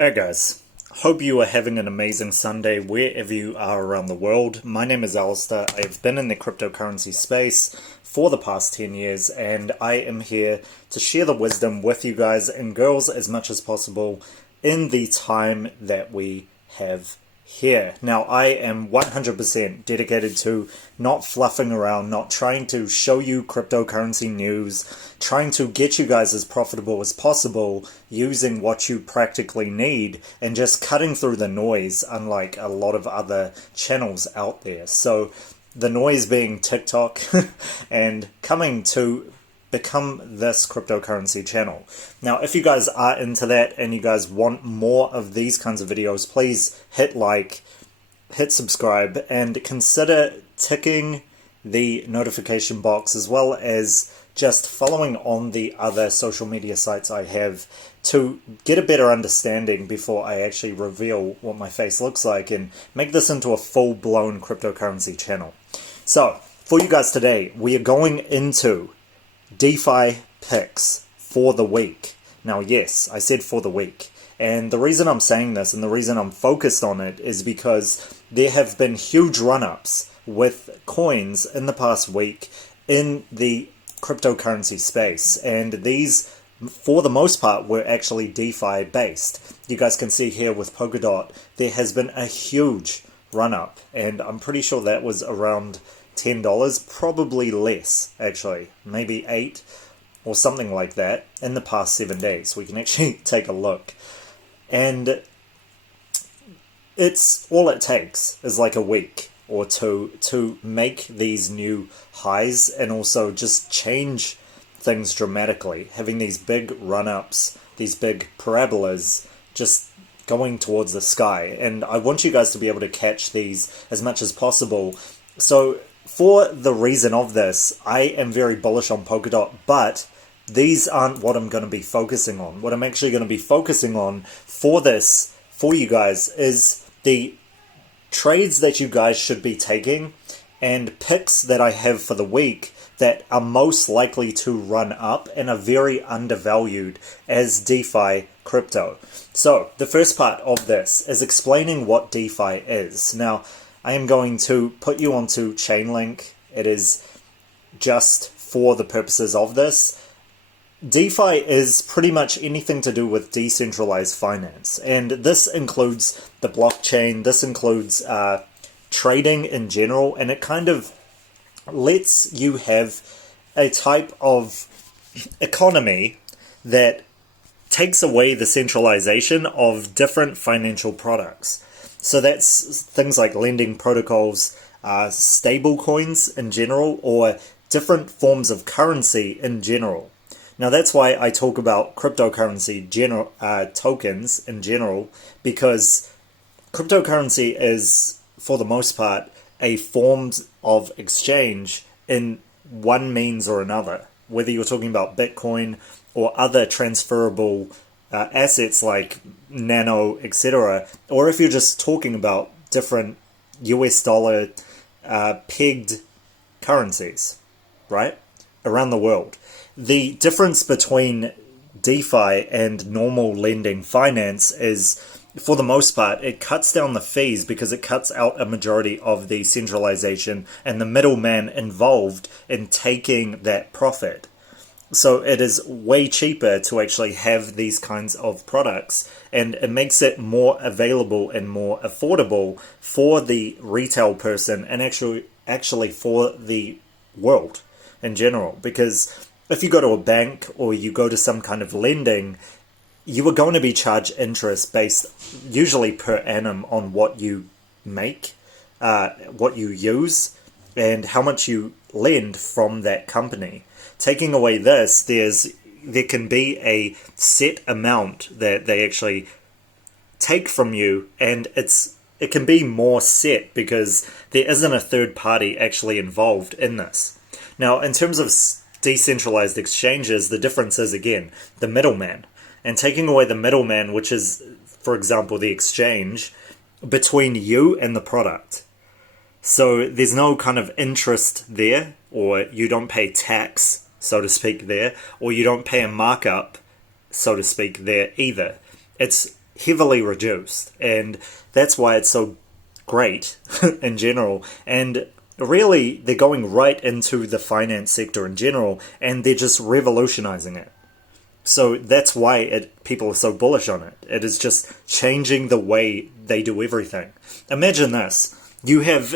Hey guys, hope you are having an amazing Sunday wherever you are around the world. My name is Alistair. I've been in the cryptocurrency space for the past 10 years and I am here to share the wisdom with you guys and girls as much as possible in the time that we have here. Now, I am 100% dedicated to not fluffing around, not trying to show you cryptocurrency news, trying to get you guys as profitable as possible using what you practically need and just cutting through the noise, unlike a lot of other channels out there. So, the noise being TikTok and coming to become this cryptocurrency channel. Now, if you guys are into that and you guys want more of these kinds of videos, please hit like, hit subscribe, and consider ticking the notification box as well as just following on the other social media sites I have to get a better understanding before I actually reveal what my face looks like and make this into a full-blown cryptocurrency channel. So, for you guys today, we are going into DeFi picks for the week. Now, yes, I said for the week. And the reason I'm saying this and the reason I'm focused on it is because there have been huge run-ups with coins in the past week in the cryptocurrency space. And these, for the most part, were actually DeFi based. You guys can see here with polkadot, there has been a huge run-up. And I'm pretty sure that was around $10, probably less actually, maybe $8 or something like that in the past 7 days. We can actually take a look, and it's all it takes is like a week or two to make these new highs and also just change things dramatically, having these big run-ups, these big parabolas just going towards the sky. And I want you guys to be able to catch these as much as possible. So for the reason of this, I am very bullish on polkadot, but these aren't what I'm going to be focusing on. What I'm actually going to be focusing on for this, for you guys, is the trades that you guys should be taking and picks that I have for the week that are most likely to run up and are very undervalued as DeFi crypto. So the first part of this is explaining what DeFi is. Now, I am going to put you onto Chainlink. It is just for the purposes of this. DeFi is pretty much anything to do with decentralized finance. And this includes the blockchain, this includes trading in general, and it kind of lets you have a type of economy that takes away the centralization of different financial products. So that's things like lending protocols, stable coins in general, or different forms of currency in general. Now that's why I talk about cryptocurrency tokens in general, because cryptocurrency is, for the most part, a form of exchange in one means or another. Whether you're talking about Bitcoin or other transferable assets like Nano, etc., or if you're just talking about different US dollar pegged currencies, right, around the world. The difference between DeFi and normal lending finance is, for the most part, it cuts down the fees because it cuts out a majority of the centralization and the middleman involved in taking that profit. So it is way cheaper to actually have these kinds of products, and it makes it more available and more affordable for the retail person and actually for the world in general. Because if you go to a bank or you go to some kind of lending, you are going to be charged interest based usually per annum on what you make, what you use, and how much you lend from that company. Taking away this, there can be a set amount that they actually take from you, and it can be more set because there isn't a third party actually involved in this. Now, in terms of decentralized exchanges, the difference is, again, the middleman. And taking away the middleman, which is, for example, the exchange between you and the product. So there's no kind of interest there, or you don't pay tax, so to speak, there, or you don't pay a markup, so to speak, there either. It's heavily reduced, and that's why it's so great in general. And really, they're going right into the finance sector in general, and they're just revolutionizing it. So that's why people are so bullish on it. It is just changing the way they do everything. Imagine this. You have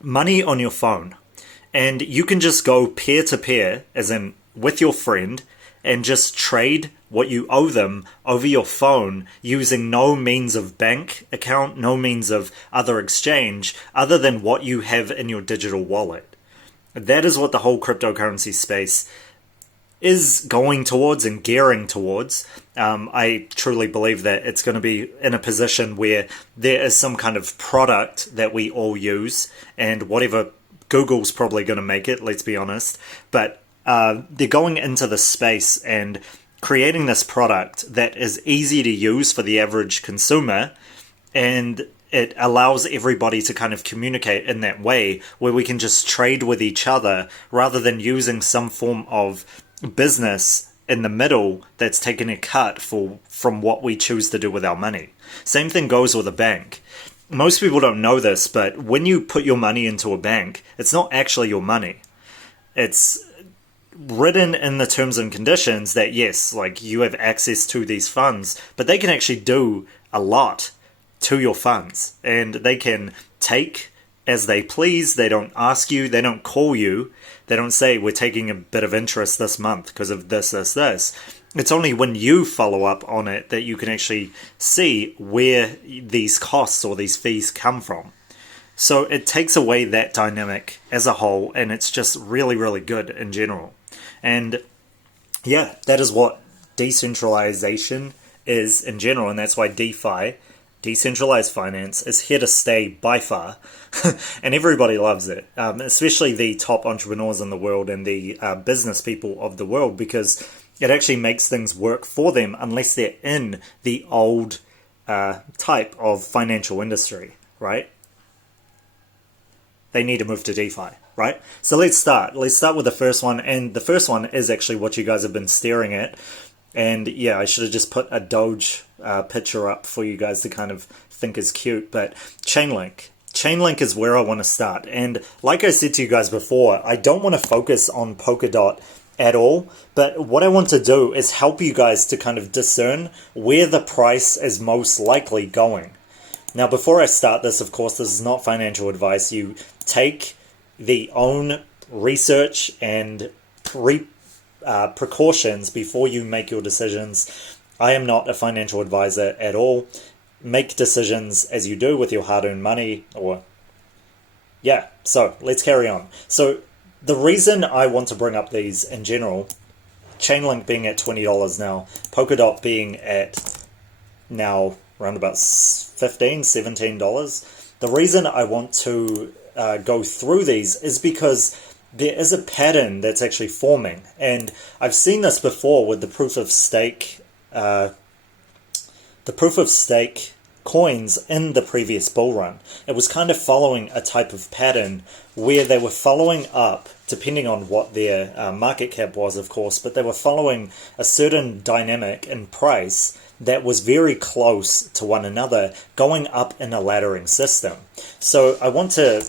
money on your phone, and you can just go peer-to-peer, as in with your friend, and just trade what you owe them over your phone using no means of bank account, no means of other exchange, other than what you have in your digital wallet. That is what the whole cryptocurrency space is going towards and gearing towards. I truly believe that it's going to be in a position where there is some kind of product that we all use, and whatever, Google's probably going to make it, let's be honest, but they're going into the space and creating this product that is easy to use for the average consumer, and it allows everybody to kind of communicate in that way where we can just trade with each other rather than using some form of business in the middle that's taking a cut from what we choose to do with our money. Same thing goes with a bank. Most people don't know this, but when you put your money into a bank, it's not actually your money. It's written in the terms and conditions that yes, like you have access to these funds, but they can actually do a lot to your funds, and they can take as they please. They don't ask you, they don't call you, they don't say we're taking a bit of interest this month because of this. It's only when you follow up on it that you can actually see where these costs or these fees come from. So it takes away that dynamic as a whole, and it's just really, really good in general. And yeah, that is what decentralization is in general, and that's why DeFi, decentralized finance, is here to stay by far. And everybody loves it, especially the top entrepreneurs in the world and the business people of the world, because it actually makes things work for them unless they're in the old type of financial industry, right? They need to move to DeFi, right? So let's start. Let's start with the first one, and the first one is actually what you guys have been staring at. And yeah, I should have just put a Doge picture up for you guys to kind of think is cute, but Chainlink. Chainlink is where I want to start. And like I said to you guys before, I don't want to focus on polkadot at all, but what I want to do is help you guys to kind of discern where the price is most likely going. Now, before I start this, of course, this is not financial advice. You take the own research and precautions before you make your decisions. I am not a financial advisor at all. Make decisions as you do with your hard-earned money, or yeah, so let's carry on. So the reason I want to bring up these in general, Chainlink being at $20 now, Polkadot being at now around about $15, $17, the reason I want to go through these is because there is a pattern that's actually forming, and I've seen this before with the proof of stake coins in the previous bull run. It was kind of following a type of pattern where they were following up, depending on what their market cap was, of course, but they were following a certain dynamic in price that was very close to one another, going up in a laddering system. So I want to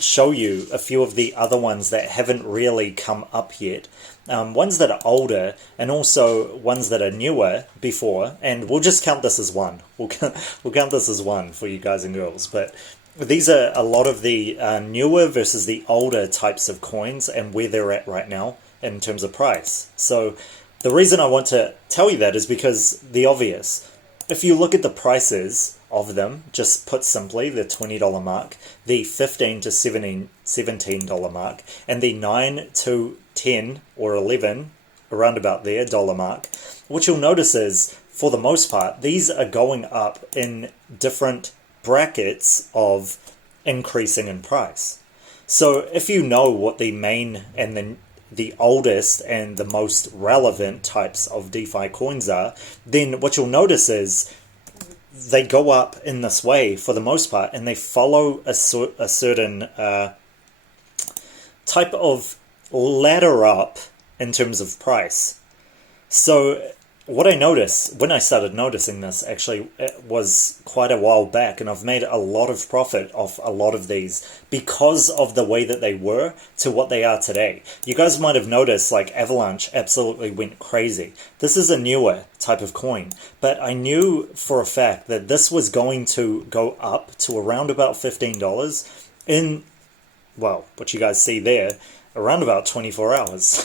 show you a few of the other ones that haven't really come up yet. Ones that are older, and also ones that are newer before, and we'll just count this as one. We'll count this as one for you guys and girls. But these are a lot of the newer versus the older types of coins and where they're at right now in terms of price. So the reason I want to tell you that is because the obvious. If you look at the prices of them, just put simply, the $20 mark, the $15 to $17 mark, and the $9 to $10 or $11, around about there, dollar mark, what you'll notice is, for the most part, these are going up in different brackets of increasing in price. So if you know what the main and the oldest and the most relevant types of DeFi coins are, then what you'll notice is they go up in this way for the most part, and they follow a certain type of ladder up in terms of price. So what I noticed when I started noticing this, actually, it was quite a while back, and I've made a lot of profit off a lot of these because of the way that they were to what they are today. You guys might have noticed, like, Avalanche absolutely went crazy. This is a newer type of coin, but I knew for a fact that this was going to go up to around about $15 in, well, what you guys see there, around about 24 hours.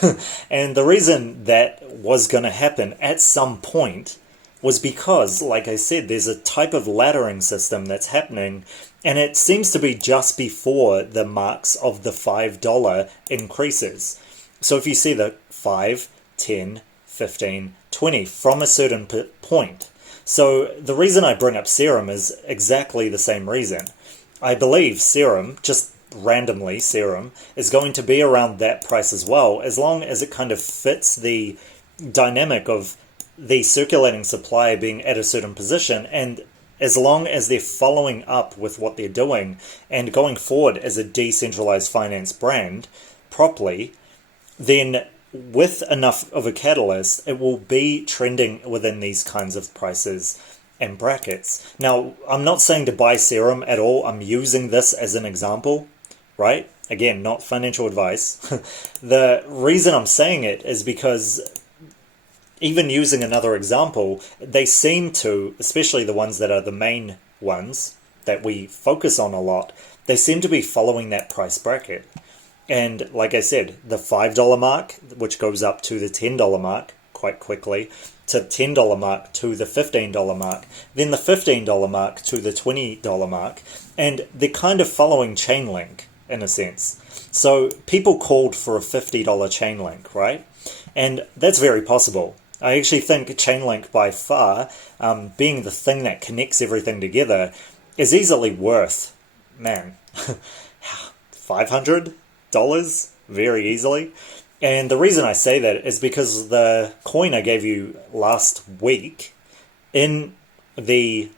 And the reason that was going to happen at some point was because, like I said, there's a type of laddering system that's happening, and it seems to be just before the marks of the $5 increases. So if you see the 5, 10, 15, 20 from a certain point. So the reason I bring up Serum is exactly the same reason. I believe Serum, just randomly Serum, is going to be around that price as well, as long as it kind of fits the dynamic of the circulating supply being at a certain position, and as long as they're following up with what they're doing and going forward as a decentralized finance brand properly, then with enough of a catalyst, it will be trending within these kinds of prices and brackets. Now, I'm not saying to buy Serum at all. I'm using this as an example, right? Again, not financial advice. The reason I'm saying it is because even using another example, they seem to, especially the ones that are the main ones that we focus on a lot, they seem to be following that price bracket. And like I said, the $5 mark, which goes up to the $10 mark quite quickly, to $10 mark to the $15 mark, then the $15 mark to the $20 mark, and they're kind of following Chainlink in a sense. So people called for a $50 Chainlink, right? And that's very possible. I actually think Chainlink by far, being the thing that connects everything together, is easily worth, man, $500 very easily. And the reason I say that is because the coin I gave you last week in the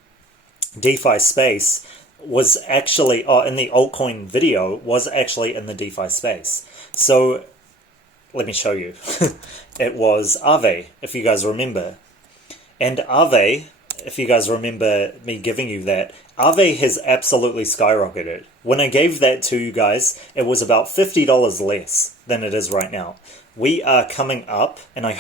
DeFi space was actually, in the altcoin video, was actually in the DeFi space. So let me show you. It was Aave, if you guys remember. And Aave, if you guys remember me giving you that, Aave has absolutely skyrocketed. When I gave that to you guys, it was about $50 less than it is right now. We are coming up, and I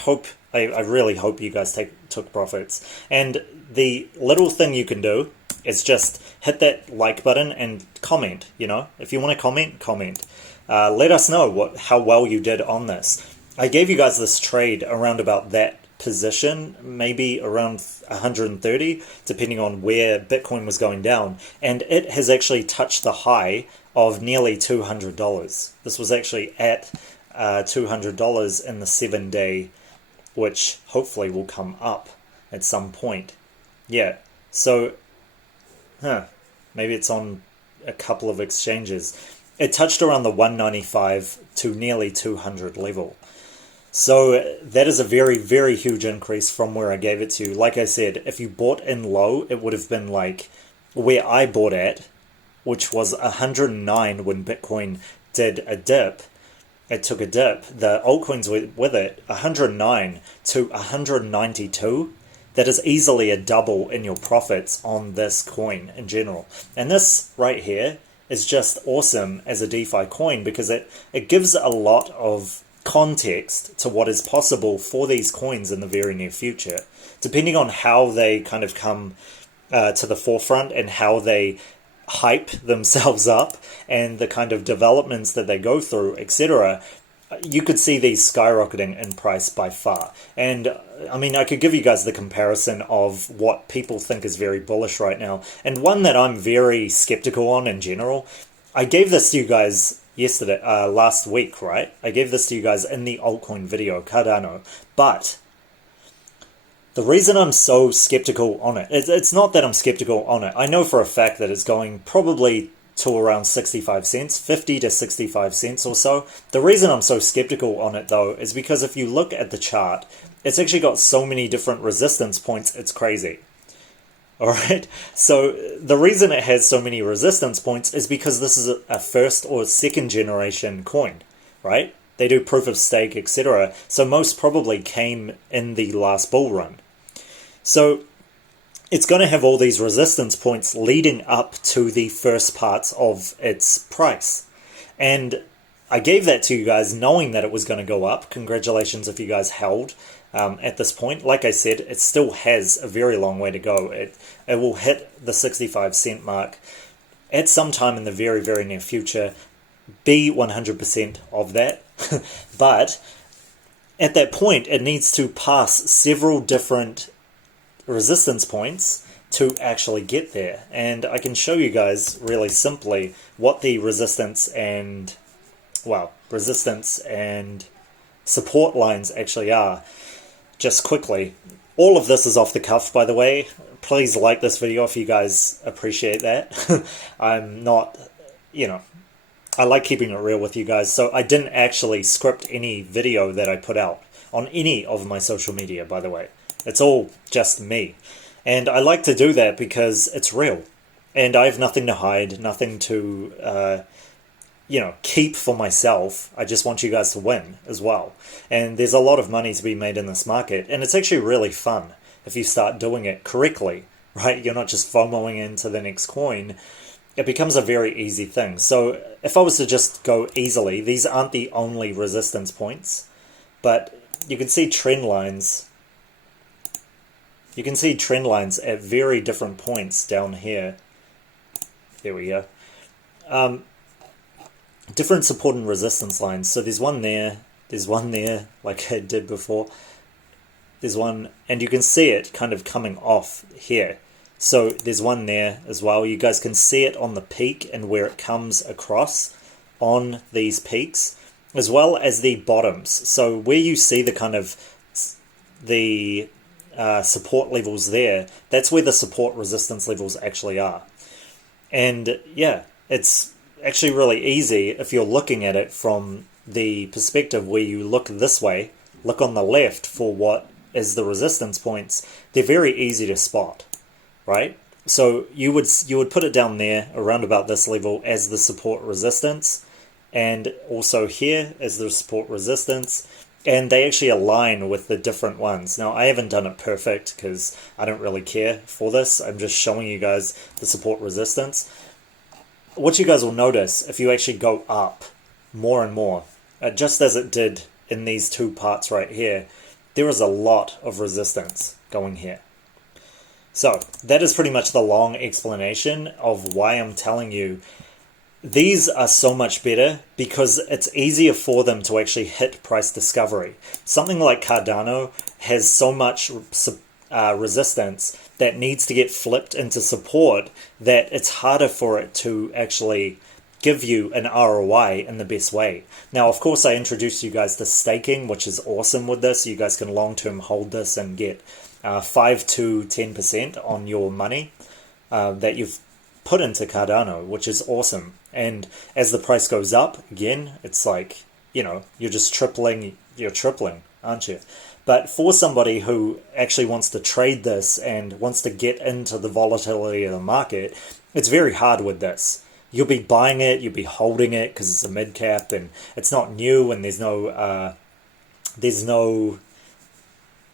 really hope you guys took profits. And the little thing you can do is just hit that like button and comment, If you want to comment. Let us know how well you did on this. I gave you guys this trade around about that position, maybe around 130, depending on where Bitcoin was going down. And it has actually touched the high of nearly $200. This was actually at $200 in the 7-day, which hopefully will come up at some point. Yeah, so, maybe it's on a couple of exchanges. It touched around the 195 to nearly 200 level. So that is a very, very huge increase from where I gave it to you. Like I said, if you bought in low, it would have been like where I bought at, which was 109 when Bitcoin did a dip. It took a dip. The altcoins with it, 109 to 192. That is easily a double in your profits on this coin in general. And this right here is just awesome as a DeFi coin because it gives a lot of context to what is possible for these coins in the very near future, depending on how they kind of come to the forefront and how they hype themselves up and the kind of developments that they go through, etc. You could see these skyrocketing in price by far. And I mean, I could give you guys the comparison of what people think is very bullish right now, and one that I'm very skeptical on in general. I gave this to you guys last week, right? I gave this to you guys in the altcoin video, Cardano. But the reason I'm so skeptical on it, it's not that I'm skeptical on it. I know for a fact that it's going probably to around 65 cents, 50 to 65 cents or so. The reason I'm so skeptical on it, though, is because if you look at the chart, it's actually got so many different resistance points, it's crazy. Alright, so the reason it has so many resistance points is because this is a first or second generation coin, right? They do proof of stake, etc. So most probably came in the last bull run. So it's going to have all these resistance points leading up to the first parts of its price. And I gave that to you guys knowing that it was going to go up. Congratulations if you guys held at this point. Like I said, it still has a very long way to go. It will hit the 65 cent mark at some time in the very, very near future. Be 100% of that. But at that point, it needs to pass several different resistance points to actually get there. And I can show you guys really simply what the resistance and support lines actually are. Just quickly, all of this is off the cuff, by the way. Please like this video if you guys appreciate that. I'm not, I like keeping it real with you guys, so I didn't actually script any video that I put out on any of my social media, by the way. It's all just me. And I like to do that because it's real. And I have nothing to hide, nothing to, keep for myself. I just want you guys to win as well. And there's a lot of money to be made in this market. And it's actually really fun if you start doing it correctly, right? You're not just FOMOing into the next coin. It becomes a very easy thing. So if I was to just go easily, these aren't the only resistance points, but you can see trend lines. You can see trend lines at very different points down here. There we go. Different support and resistance lines. So there's one there, like I did before. There's one, and you can see it kind of coming off here. So there's one there as well. You guys can see it on the peak and where it comes across on these peaks, as well as the bottoms. So where you see the kind of the support levels there, that's where the support resistance levels actually are. And yeah, it's actually really easy if you're looking at it from the perspective where you look this way, look on the left for what is the resistance points. They're very easy to spot, right? So you would put it down there around about this level as the support resistance, and also here as the support resistance, and they actually align with the different ones. Now I haven't done it perfect because I don't really care for this. I'm just showing you guys the support resistance. What you guys will notice if you actually go up more and more, just as it did in these two parts right here, there is a lot of resistance going here. So that is pretty much the long explanation of why I'm telling you these are so much better, because it's easier for them to actually hit price discovery. Something like Cardano has so much resistance that needs to get flipped into support that it's harder for it to actually give you an ROI in the best way. Now, of course, I introduced you guys to staking, which is awesome with this. You guys can long-term hold this and get 5 to 10% on your money that you've put into Cardano, which is awesome. And as the price goes up, again, it's like, you're just tripling, aren't you? But for somebody who actually wants to trade this and wants to get into the volatility of the market, it's very hard with this. You'll be buying it, you'll be holding it because it's a mid cap and it's not new, and there's no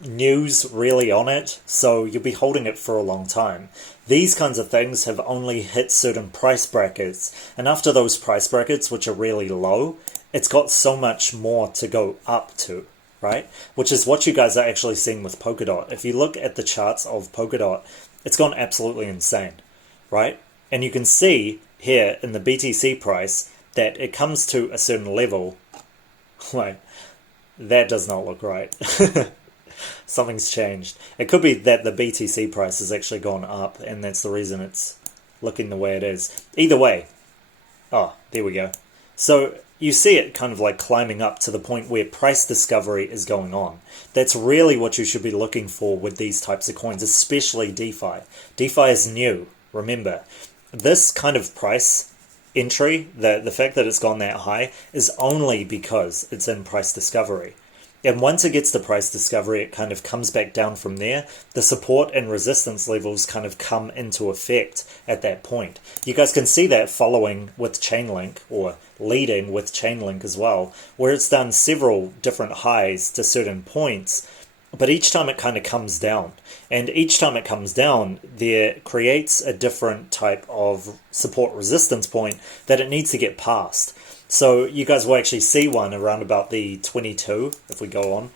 news really on it, so you'll be holding it for a long time. These kinds of things have only hit certain price brackets, and after those price brackets, which are really low, it's got so much more to go up to, right? Which is what you guys are actually seeing with Polkadot. If you look at the charts of Polkadot, it's gone absolutely insane, right? And you can see here in the BTC price that it comes to a certain level. Wait, that does not look right. Something's changed. It could be that the BTC price has actually gone up, and that's the reason it's looking the way it is. Either way. Oh, there we go. So you see it kind of like climbing up to the point where price discovery is going on. That's really what you should be looking for with these types of coins, especially DeFi. DeFi is new, remember. This kind of price entry, the fact that it's gone that high, is only because it's in price discovery. And once it gets to price discovery, it kind of comes back down from there. The support and resistance levels kind of come into effect at that point. You guys can see that following with Chainlink, or leading with Chainlink as well, where it's done several different highs to certain points, but each time it kind of comes down. And each time it comes down, there creates a different type of support resistance point that it needs to get past. So you guys will actually see one around about the 22, if we go on,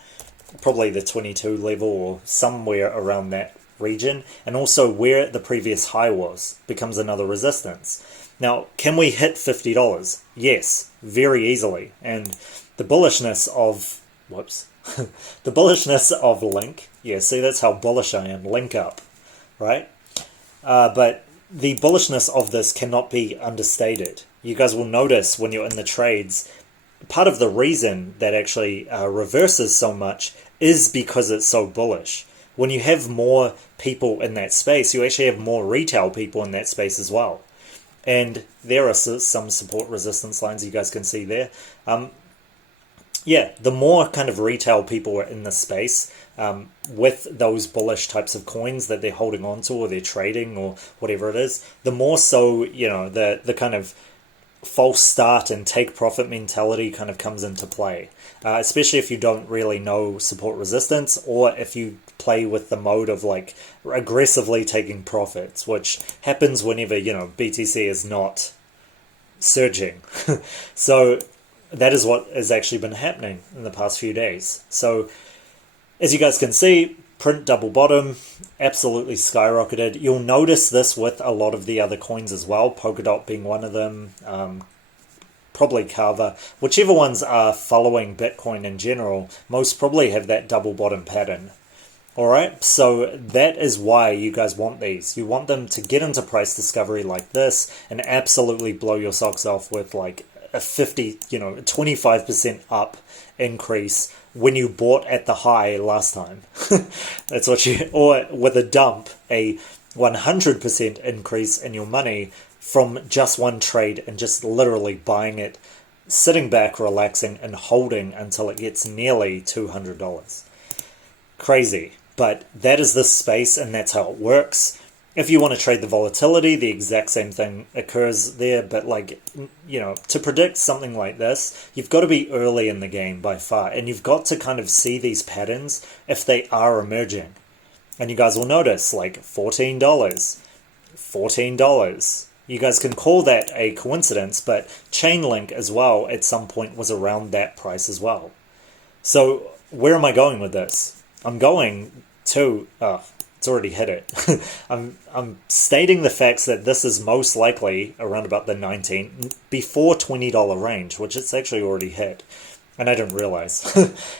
probably the 22 level or somewhere around that region, and also where the previous high was becomes another resistance. Now, can we hit $50? Yes, very easily. And the bullishness of, the bullishness of Link, yeah, see, that's how bullish I am, link up, right? But the bullishness of this cannot be understated. You guys will notice when you're in the trades, part of the reason that actually reverses so much is because it's so bullish. When you have more people in that space, you actually have more retail people in that space as well. And there are some support resistance lines you guys can see there. Yeah, the more kind of retail people are in the space with those bullish types of coins that they're holding on to, or they're trading, or whatever it is, the more so, the kind of false start and take profit mentality kind of comes into play, especially if you don't really know support resistance, or if you play with the mode of like aggressively taking profits, which happens whenever BTC is not surging. So that is what has actually been happening in the past few days. So as you guys can see, print double bottom, absolutely skyrocketed. You'll notice this with a lot of the other coins as well, polkadot being one of them, probably Kava. Whichever ones are following Bitcoin in general, most probably have that double bottom pattern. Alright, so that is why you guys want these. You want them to get into price discovery like this and absolutely blow your socks off with like a 25% up increase when you bought at the high last time. That's what or with a dump, a 100% increase in your money from just one trade and just literally buying it, sitting back, relaxing, and holding until it gets nearly $200. Crazy. But that is the space, and that's how it works. If you want to trade the volatility, the exact same thing occurs there. But to predict something like this, you've got to be early in the game by far. And you've got to kind of see these patterns if they are emerging. And you guys will notice, like $14, $14. You guys can call that a coincidence, but Chainlink as well at some point was around that price as well. So where am I going with this? I'm going to... it's already hit it. I'm stating the facts that this is most likely around about the before $20 range, which it's actually already hit. And I didn't realize.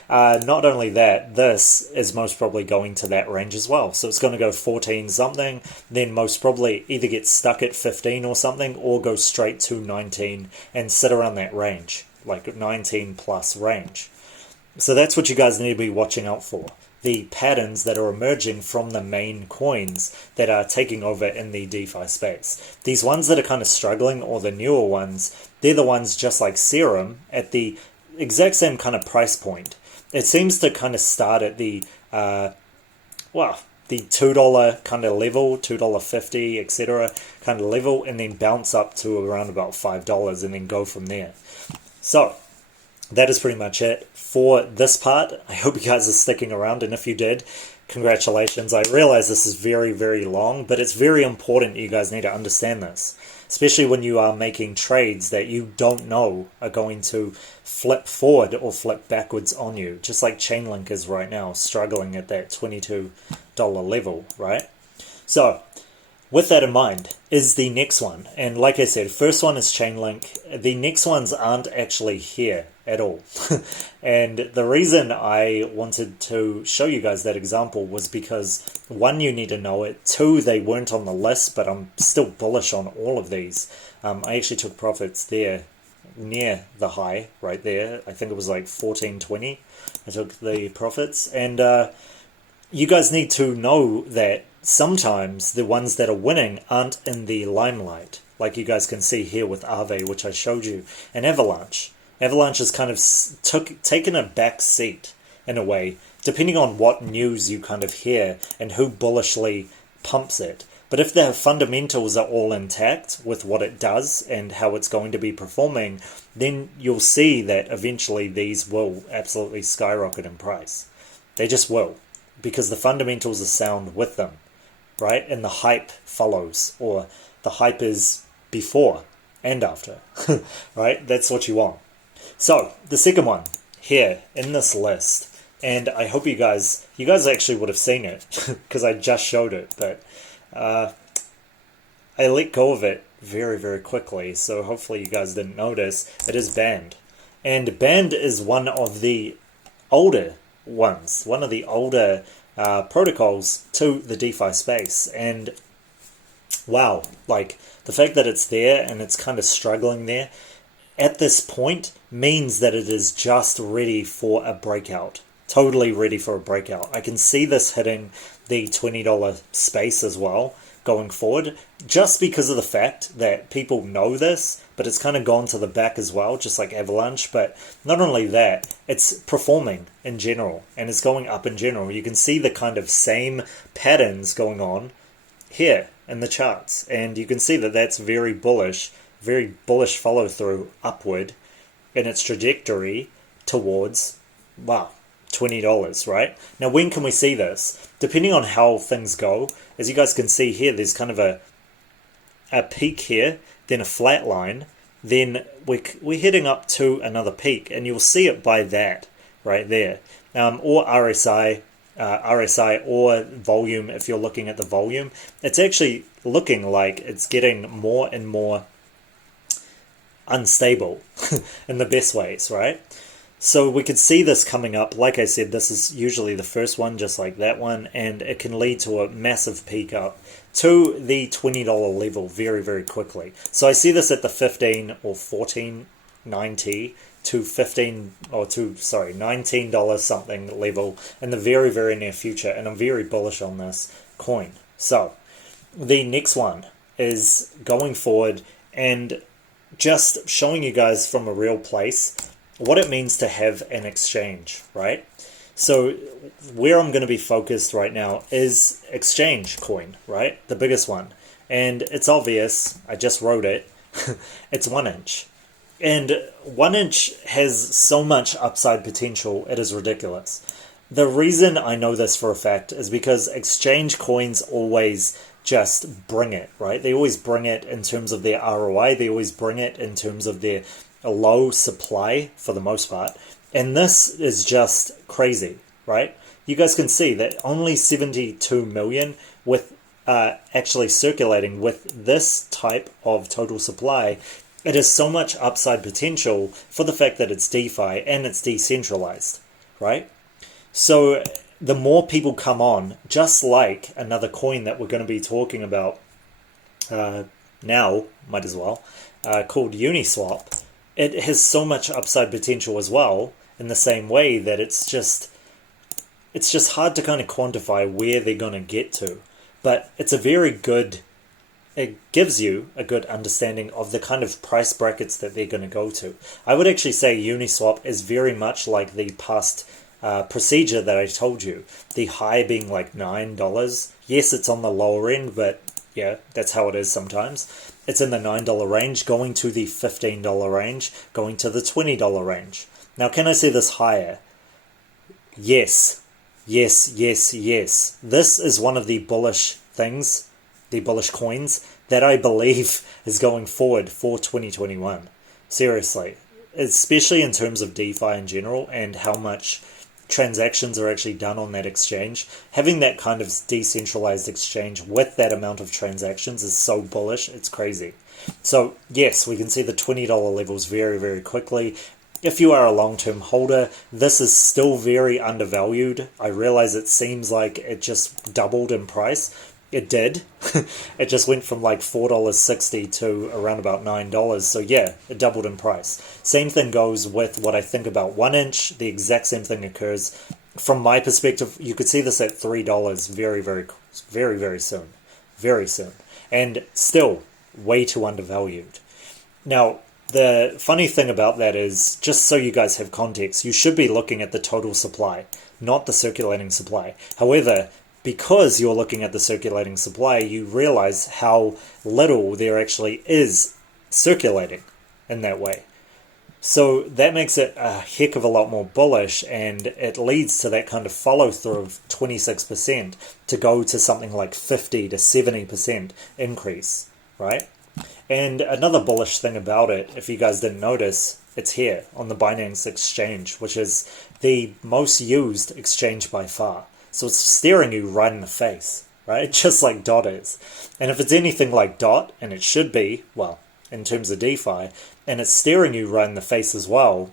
Not only that, this is most probably going to that range as well. So it's going to go 14 something, then most probably either get stuck at 15 or something, or go straight to 19 and sit around that range, like 19 plus range. So that's what you guys need to be watching out for. The patterns that are emerging from the main coins that are taking over in the DeFi space. These ones that are kind of struggling, or the newer ones, they're the ones just like Serum at the exact same kind of price point. It seems to kind of start at the the $2 kind of level, $2.50, etc. kind of level, and then bounce up to around about $5 and then go from there. So that is pretty much it for this part. I hope you guys are sticking around, and if you did, congratulations. I realize this is very, very long, but it's very important you guys need to understand this, especially when you are making trades that you don't know are going to flip forward or flip backwards on you, just like Chainlink is right now, struggling at that $22 level, right? So with that in mind is the next one. And like I said, first one is Chainlink. The next ones aren't actually here at all. And the reason I wanted to show you guys that example was because, one, you need to know it. Two, they weren't on the list, but I'm still bullish on all of these. I actually took profits there near the high right there. I think it was like 14.20. I took the profits. And you guys need to know that sometimes the ones that are winning aren't in the limelight, like you guys can see here with Aave, which I showed you, and Avalanche. Avalanche has kind of taken a back seat in a way, depending on what news you kind of hear and who bullishly pumps it. But if the fundamentals are all intact with what it does and how it's going to be performing, then you'll see that eventually these will absolutely skyrocket in price. They just will, because the fundamentals are sound with them, right? And the hype follows, or the hype is before and after, right? That's what you want. So the second one here in this list, and I hope you guys actually would have seen it because I just showed it, but I let go of it very, very quickly, so hopefully you guys didn't notice. It is Band. And Band is one of the older ones, one of the older protocols to the DeFi space. And wow, like the fact that it's there and it's kind of struggling there at this point means that it is just ready for a breakout. Totally ready for a breakout. I can see this hitting the $20 space as well going forward, just because of the fact that people know this, but it's kind of gone to the back as well, just like Avalanche. But not only that, it's performing in general, and it's going up in general. You can see the kind of same patterns going on here in the charts, and you can see that that's very bullish follow through upward in its trajectory towards, wow, $20, right? Now, when can we see this? Depending on how things go, as you guys can see here, there's kind of a peak here, then a flat line, then we're heading up to another peak, and you'll see it by that right there, or RSI or volume. If you're looking at the volume, it's actually looking like it's getting more and more unstable in the best ways, right? So we could see this coming up. Like I said, this is usually the first one, just like that one, and it can lead to a massive peak up to the $20 level very, very quickly. So I see this at the 15 or 14.90 to $19 something level in the very, very near future, and I'm very bullish on this coin. So the next one is going forward and just showing you guys from a real place what it means to have an exchange, right? So where I'm going to be focused right now is exchange coin, right? The biggest one. And it's obvious, I just wrote it, it's 1inch. And 1inch has so much upside potential, it is ridiculous. The reason I know this for a fact is because exchange coins always just bring it, right? They always bring it in terms of their ROI. They always bring it in terms of their low supply for the most part. And this is just crazy, right? You guys can see that only 72 million with actually circulating with this type of total supply. It has so much upside potential for the fact that it's DeFi and it's decentralized, right? So the more people come on, just like another coin that we're going to be talking about now, might as well, called Uniswap, it has so much upside potential as well, in the same way that it's just hard to kind of quantify where they're going to get to. But it's a very good, it gives you a good understanding of the kind of price brackets that they're going to go to. I would actually say Uniswap is very much like the past procedure that I told you. The high being like $9. Yes, it's on the lower end, but yeah, that's how it is sometimes. It's in the $9 range, going to the $15 range, going to the $20 range. Now, can I see this higher? Yes. Yes, yes, yes. This is one of the bullish things, the bullish coins, that I believe is going forward for 2021. Seriously. Especially in terms of DeFi in general and how much transactions are actually done on that exchange. Having that kind of decentralized exchange with that amount of transactions is so bullish, it's crazy. So yes, we can see the $20 levels very, very quickly. If you are a long-term holder, this is still very undervalued. I realize it seems like it just doubled in price. It did. It just went from like $4.60 to around about $9. So yeah, it doubled in price. Same thing goes with what I think about 1inch. The exact same thing occurs. From my perspective, you could see this at $3 very, very, very, very soon. Very soon. And still way too undervalued. Now, the funny thing about that is, just so you guys have context, you should be looking at the total supply, not the circulating supply. However, because you're looking at the circulating supply, you realize how little there actually is circulating in that way. So that makes it a heck of a lot more bullish, and it leads to that kind of follow through of 26% to go to something like 50 to 70% increase, right? And another bullish thing about it, if you guys didn't notice, it's here on the Binance exchange, which is the most used exchange by far. So it's staring you right in the face, right? Just like DOT is. And if it's anything like DOT, and it should be, well, in terms of DeFi, and it's staring you right in the face as well,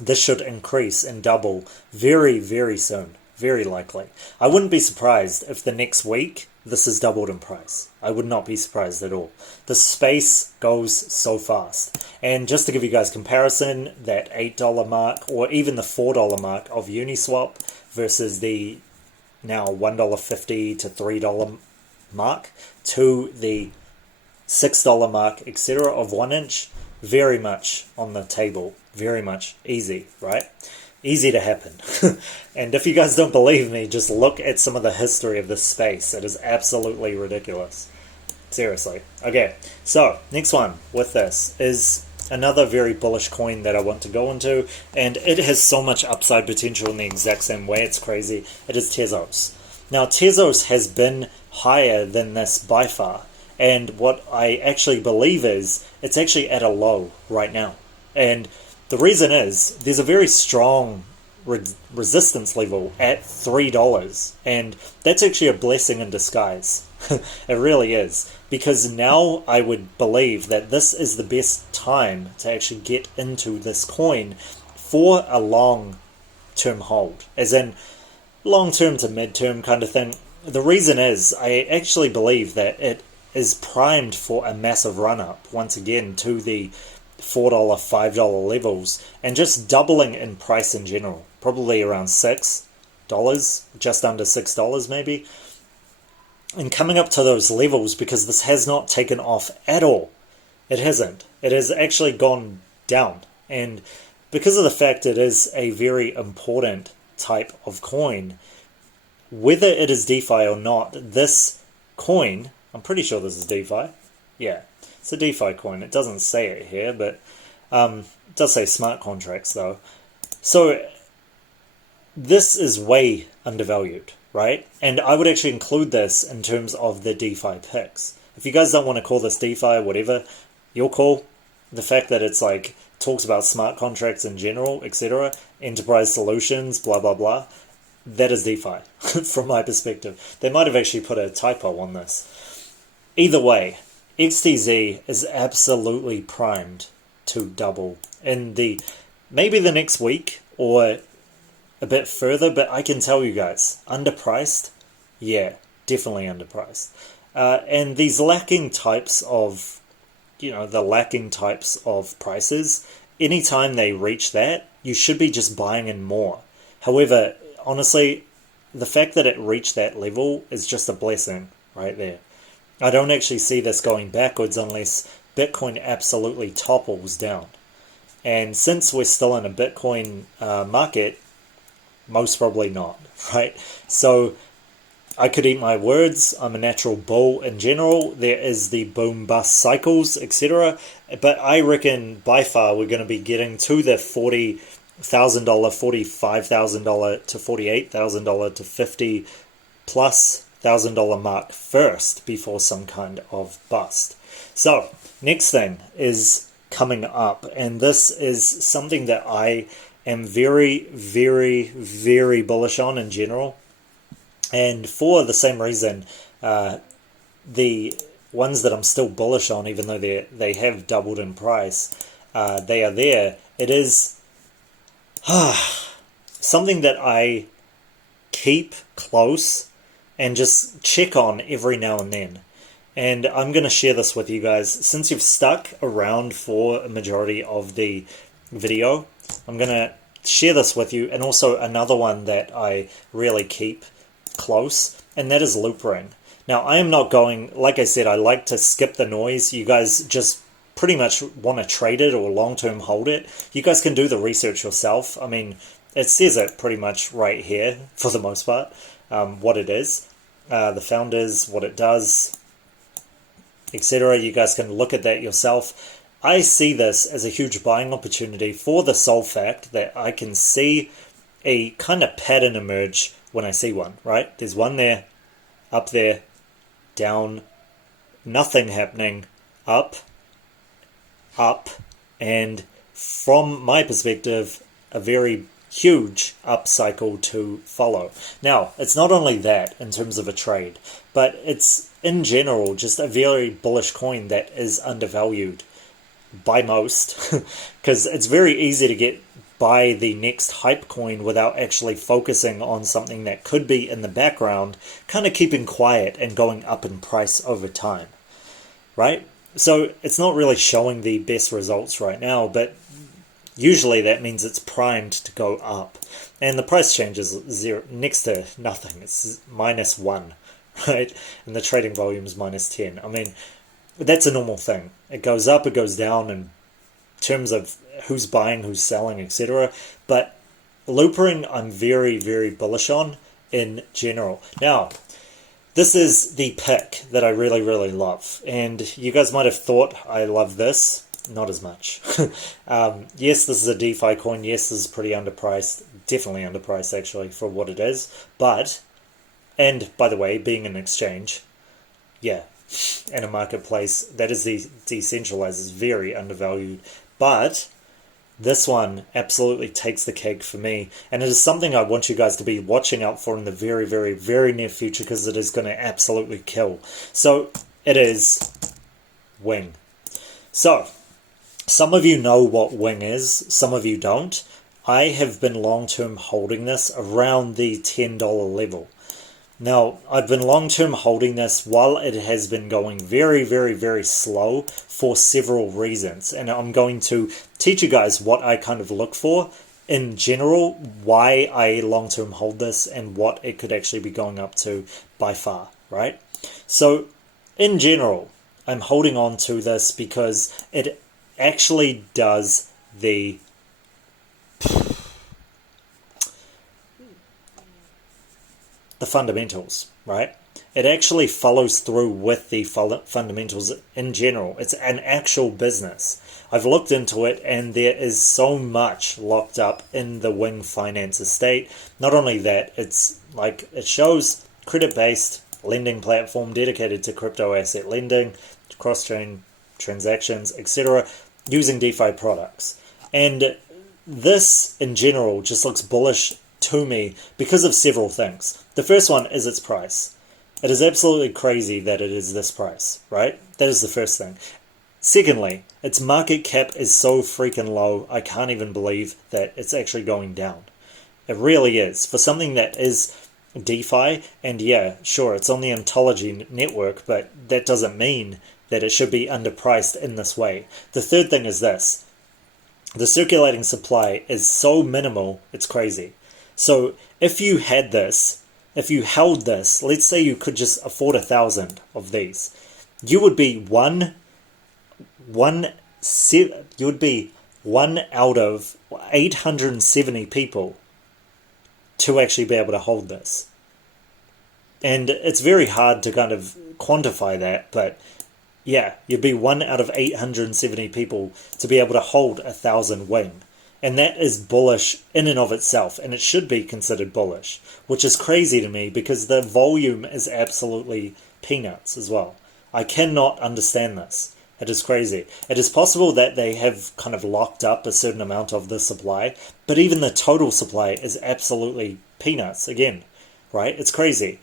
this should increase and double very, very soon. Very likely. I wouldn't be surprised if the next week this is doubled in price. I would not be surprised at all. The space goes so fast. And just to give you guys comparison, that $8 mark or even the $4 mark of Uniswap versus the now $1.50 to $3 mark to the $6 mark, etc. of 1 inch, very much on the table. Very much easy, right? Easy to happen. And if you guys don't believe me, just look at some of the history of this space. It is absolutely ridiculous. Seriously. Okay, so next one with this is another very bullish coin that I want to go into, and it has so much upside potential in the exact same way. It's crazy. It is Tezos. Now, Tezos has been higher than this by far, and what I actually believe is it's actually at a low right now. And the reason is there's a very strong resistance level at $3, and that's actually a blessing in disguise. It really is, because now I would believe that this is the best time to actually get into this coin for a long-term hold, as in long-term to mid-term kind of thing. The reason is I actually believe that it is primed for a massive run-up once again to the $4, $5 levels, and just doubling in price in general, probably around $6, just under $6 maybe, and coming up to those levels, because this has not taken off at all. It hasn't. It has actually gone down, and because of the fact it is a very important type of coin, whether it is DeFi or not, this coin, I'm pretty sure this is DeFi, yeah, it's a DeFi coin. It doesn't say it here, but it does say smart contracts though. So this is way undervalued, right? And I would actually include this in terms of the DeFi picks. If you guys don't want to call this DeFi or whatever, your call. The fact that it's like talks about smart contracts in general, etc., enterprise solutions, blah blah blah, that is DeFi from my perspective. They might have actually put a typo on this. Either way, XTZ is absolutely primed to double in maybe the next week or a bit further, but I can tell you guys, underpriced, yeah, definitely underpriced. And these lacking types of, the lacking types of prices, anytime they reach that, you should be just buying in more. However, honestly, the fact that it reached that level is just a blessing right there. I don't actually see this going backwards unless Bitcoin absolutely topples down. And since we're still in a Bitcoin market, most probably not, right? So I could eat my words. I'm a natural bull in general. There is the boom-bust cycles, etc. But I reckon by far we're going to be getting to the $40,000, $45,000 to $48,000 to $50 plus $1,000 mark first before some kind of bust. So next thing is coming up, and this is something that I am very, very, very bullish on in general. And for the same reason, the ones that I'm still bullish on, even though they have doubled in price, they are there. It is something that I keep close and just check on every now and then. And I'm going to share this with you guys. Since you've stuck around for a majority of the video, I'm going to share this with you. And also another one that I really keep close, and that is loopring. Now, I am not going, like I said, I like to skip the noise. You guys just pretty much want to trade it or long-term hold it, you guys can do the research yourself. I mean, it says it pretty much right here, for the most part, what it is, the founders, what it does, etc. You guys can look at that yourself. I see this as a huge buying opportunity for the sole fact that I can see a kind of pattern emerge when I see one, right? There's one there, up there, down, nothing happening, up, and from my perspective, a very huge up cycle to follow. Now, it's not only that in terms of a trade, but it's in general just a very bullish coin that is undervalued by most, because it's very easy to get buy the next hype coin without actually focusing on something that could be in the background, kind of keeping quiet and going up in price over time, right? So it's not really showing the best results right now, but usually that means it's primed to go up. And the price change is zero, next to nothing. It's -1, right? And the trading volume is -10. I mean, that's a normal thing. It goes up, it goes down in terms of who's buying, who's selling, etc. But loopring, I'm very, very bullish on in general. Now, this is the pick that I really, really love. And you guys might have thought I love this. Not as much. Yes, this is a DeFi coin. Yes, this is pretty underpriced. Definitely underpriced, actually, for what it is. But, and by the way, being an exchange, yeah, and a marketplace that is decentralized is very undervalued. But this one absolutely takes the cake for me, and it is something I want you guys to be watching out for in the very, very, very near future, because it is going to absolutely kill. So it is Wing. So some of you know what Wing is, some of you don't. I have been long-term holding this around the $10 level. Now, I've been long-term holding this while it has been going very, very, very slow for several reasons. And I'm going to teach you guys what I kind of look for in general, why I long-term hold this, and what it could actually be going up to by far, right? So, in general, I'm holding on to this because it actually does the fundamentals, right? It actually follows through with the fundamentals in general. It's an actual business. I've looked into it, and there is so much locked up in the Wing finance estate. Not only that, it's like it shows credit-based lending platform dedicated to crypto asset lending, cross-chain transactions, etc., using DeFi products. And this in general just looks bullish to me because of several things. The first one is its price. It is absolutely crazy that it is this price, right? That is the first thing. Secondly, its market cap is so freaking low, I can't even believe that it's actually going down. It really is. For something that is DeFi, and yeah, sure, it's on the Ontology network, but that doesn't mean that it should be underpriced in this way. The third thing is this. The circulating supply is so minimal, it's crazy. So if you had this, if you held this, let's say you could just afford 1,000 of these, you would be one out of 870 people to actually be able to hold this. And it's very hard to kind of quantify that, but yeah, you'd be 1 out of 870 people to be able to hold 1,000 Wing. And that is bullish in and of itself, and it should be considered bullish, which is crazy to me because the volume is absolutely peanuts as well. I cannot understand this. It is crazy. It is possible that they have kind of locked up a certain amount of the supply, but even the total supply is absolutely peanuts again, right? It's crazy.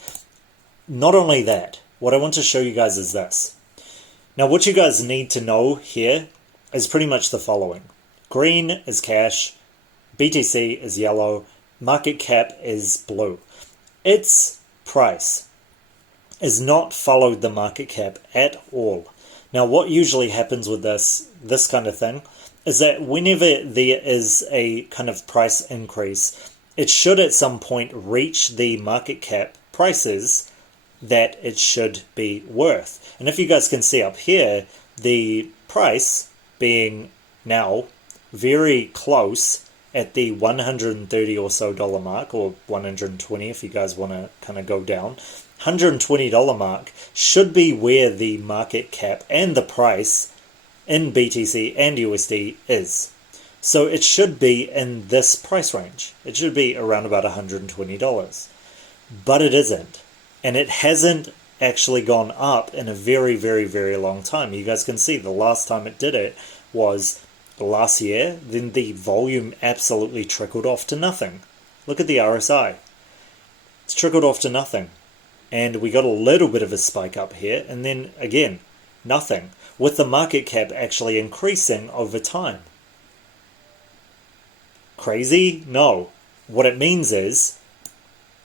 Not only that, what I want to show you guys is this. Now, what you guys need to know here is pretty much the following. Green is cash, BTC is yellow, market cap is blue. Its price is not followed the market cap at all. Now, what usually happens with this kind of thing is that whenever there is a kind of price increase, it should at some point reach the market cap prices that it should be worth. And if you guys can see up here, the price being now very close at the 130 or so dollar mark, or 120 if you guys want to kind of go down, $120 mark should be where the market cap and the price in BTC and USD is. So it should be in this price range. It should be around about $120. But it isn't. And it hasn't actually gone up in a very, very, very long time. You guys can see the last time it did it was last year. Then the volume absolutely trickled off to nothing. Look at the RSI. It's trickled off to nothing. And we got a little bit of a spike up here. And then again, nothing. With the market cap actually increasing over time. Crazy? No. What it means is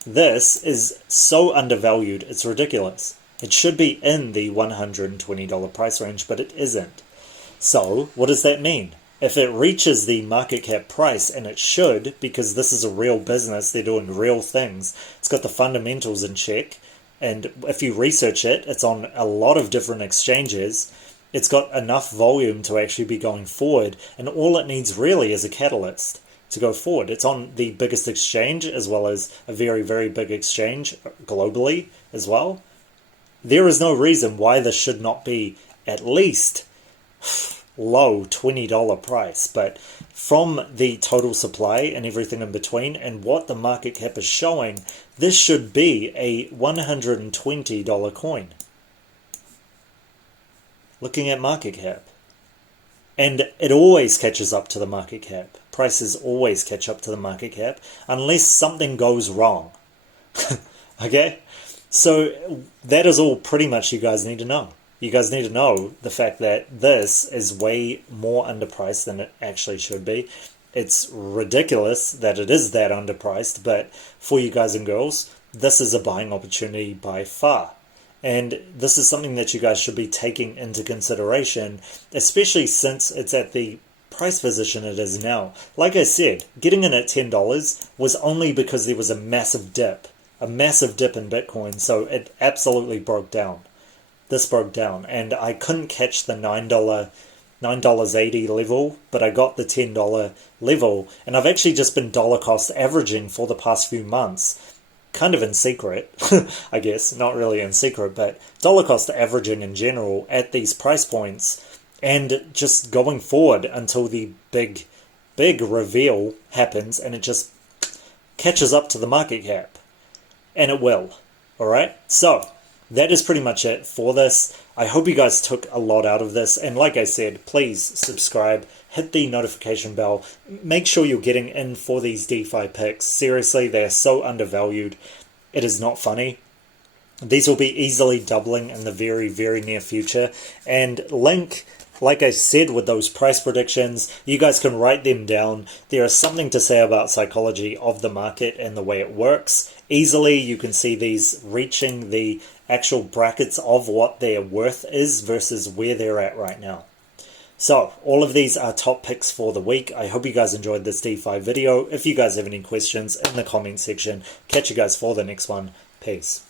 this is so undervalued, it's ridiculous. It should be in the $120 price range, but it isn't. So, what does that mean? If it reaches the market cap price, and it should, because this is a real business, they're doing real things, it's got the fundamentals in check, and if you research it, it's on a lot of different exchanges, it's got enough volume to actually be going forward, and all it needs really is a catalyst to go forward. It's on the biggest exchange, as well as a very, very big exchange globally as well. There is no reason why this should not be at least low $20 price, but from the total supply and everything in between and what the market cap is showing, this should be a $120 coin. Looking at market cap. And it always catches up to the market cap. Prices always catch up to the market cap unless something goes wrong. Okay? So that is all pretty much you guys need to know. You guys need to know the fact that this is way more underpriced than it actually should be. It's ridiculous that it is that underpriced, but for you guys and girls, this is a buying opportunity by far. And this is something that you guys should be taking into consideration, especially since it's at the price position it is now. Like I said, getting in at $10 was only because there was a massive dip in Bitcoin, so it absolutely broke down. This broke down, and I couldn't catch the $9.80 level, but I got the $10 level, and I've actually just been dollar cost averaging for the past few months. Kind of in secret, I guess, not really in secret, but dollar cost averaging in general at these price points, and just going forward until the big reveal happens and it just catches up to the market cap. And it will. Alright? So, that is pretty much it for this. I hope you guys took a lot out of this, and like I said, please subscribe, hit the notification bell, make sure you're getting in for these DeFi picks. Seriously, they are so undervalued, it is not funny. These will be easily doubling in the very, very near future, and Link, like I said with those price predictions, you guys can write them down. There is something to say about psychology of the market and the way it works. Easily, you can see these reaching the actual brackets of what their worth is versus where they're at right now. So, all of these are top picks for the week. I hope you guys enjoyed this DeFi video. If you guys have any questions, in the comment section. Catch you guys for the next one. Peace.